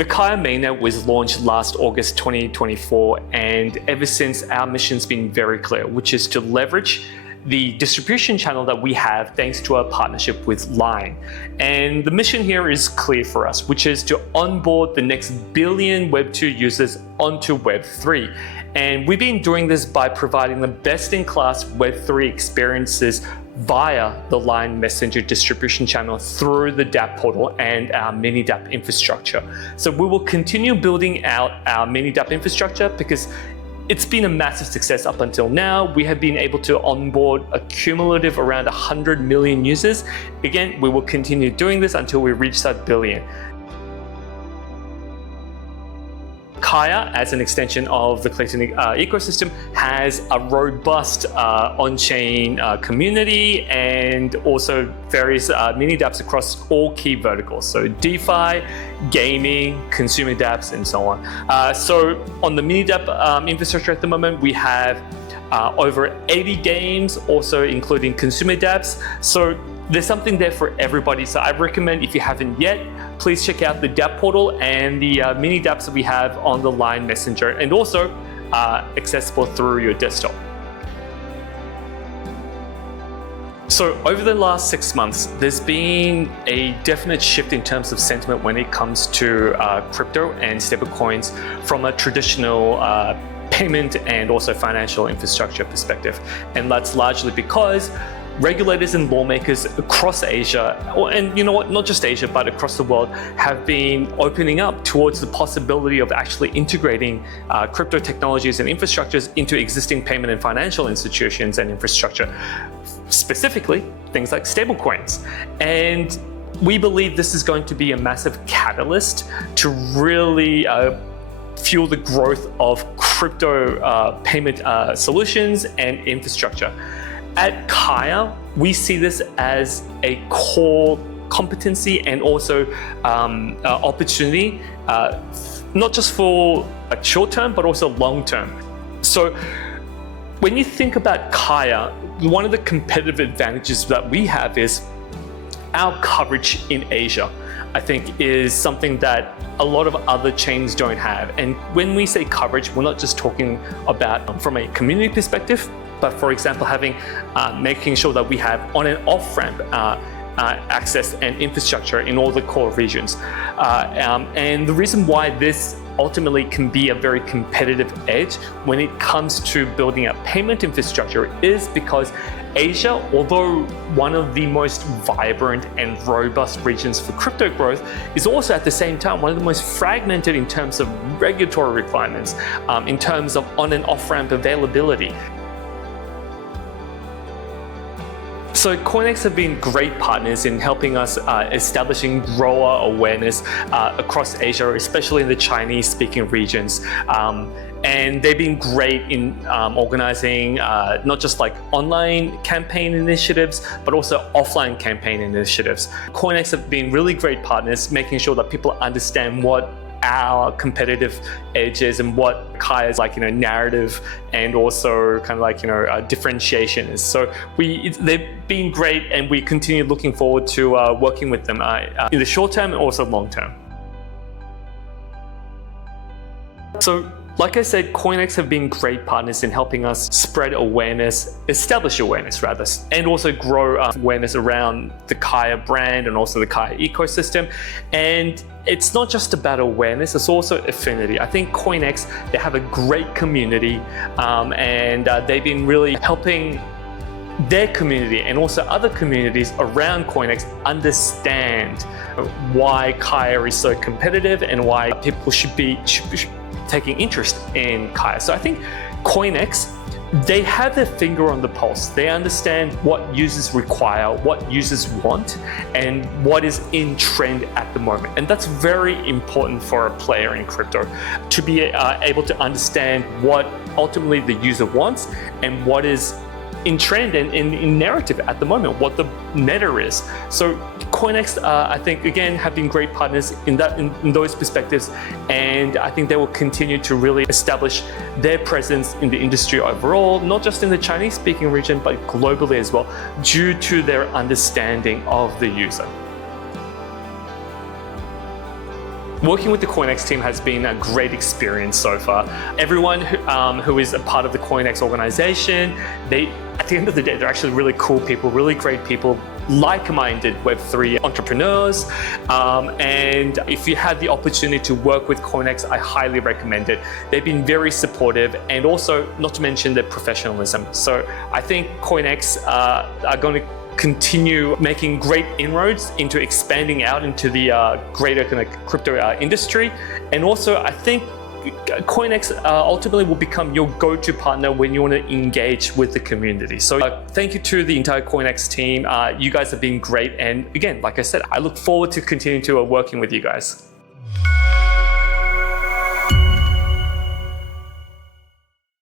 The Kaia mainnet was launched last August 2024, and ever since our mission's been very clear, which is to leverage the distribution channel that we have thanks to our partnership with Line. And the mission here is clear for us, which is to onboard the next billion Web2 users onto Web3. And we've been doing this by providing the best-in-class Web3 experiences via the Line Messenger distribution channel through the dApp portal and our mini dApp infrastructure. So we will continue building out our mini dApp infrastructure because it's been a massive success up until now. We have been able to onboard a cumulative around 100 million users. Again, we will continue doing this until we reach that billion. Kaia, as an extension of the Clayton ecosystem, has a robust on-chain community and also various mini dApps across all key verticals. So DeFi, gaming, consumer dApps, and so on. So on the mini dApp infrastructure at the moment, we have over 80 games, also including consumer dApps. So there's something there for everybody. So I recommend, if you haven't yet, please check out the dApp portal and the mini dApps that we have on the Line Messenger, and also accessible through your desktop. So over the last 6 months, there's been a definite shift in terms of sentiment when it comes to crypto and stablecoins from a traditional payment and also financial infrastructure perspective. And that's largely because regulators and lawmakers across Asia, and you know what, not just Asia, but across the world, have been opening up towards the possibility of actually integrating crypto technologies and infrastructures into existing payment and financial institutions and infrastructure, specifically things like stablecoins. And we believe this is going to be a massive catalyst to really fuel the growth of crypto payment solutions and infrastructure. At Kaia, we see this as a core competency and also opportunity, not just for a short term, but also long term. So when you think about Kaia, one of the competitive advantages that we have is our coverage in Asia. I think is something that a lot of other chains don't have. And when we say coverage, we're not just talking about from a community perspective, but for example, making sure that we have on and off ramp access and infrastructure in all the core regions. And the reason why this ultimately can be a very competitive edge when it comes to building a payment infrastructure is because Asia, although one of the most vibrant and robust regions for crypto growth, is also at the same time one of the most fragmented in terms of regulatory requirements, in terms of on and off ramp availability. So CoinEx have been great partners in helping us establishing grower awareness across Asia, especially in the Chinese-speaking regions. And they've been great in organizing not just like online campaign initiatives, but also offline campaign initiatives. CoinEx have been really great partners, making sure that people understand what our competitive edges and what Kaia's narrative and also kind of differentiation is. So they've been great, and we continue looking forward to working with them in the short term and also long term. So like I said, CoinEx have been great partners in helping us spread awareness, establish awareness rather, and also grow awareness around the Kaia brand and also the Kaia ecosystem. And it's not just about awareness, it's also affinity. I think CoinEx, they have a great community, and they've been really helping their community and also other communities around CoinEx understand why Kaia is so competitive and why people should be taking interest in Kaia. So I think CoinEx, they have their finger on the pulse. They understand what users require, what users want, and what is in trend at the moment. And that's very important for a player in crypto, to be able to understand what ultimately the user wants and what is in trend and in narrative at the moment, what the meta is. So CoinEx, I think, again, have been great partners in those perspectives, and I think they will continue to really establish their presence in the industry overall, not just in the Chinese-speaking region, but globally as well, due to their understanding of the user. Working with the CoinEx team has been a great experience so far. Everyone who is a part of the CoinEx organization, at the end of the day, they're actually really cool people, really great people, like-minded Web3 entrepreneurs. And if you had the opportunity to work with CoinEx, I highly recommend it. They've been very supportive, and also, not to mention their professionalism. So I think CoinEx are going to continue making great inroads into expanding out into the greater kind of crypto industry. And also, I think CoinEx ultimately will become your go-to partner when you want to engage with the community. So thank you to the entire CoinEx team. You guys have been great. And again, like I said, I look forward to continuing to working with you guys.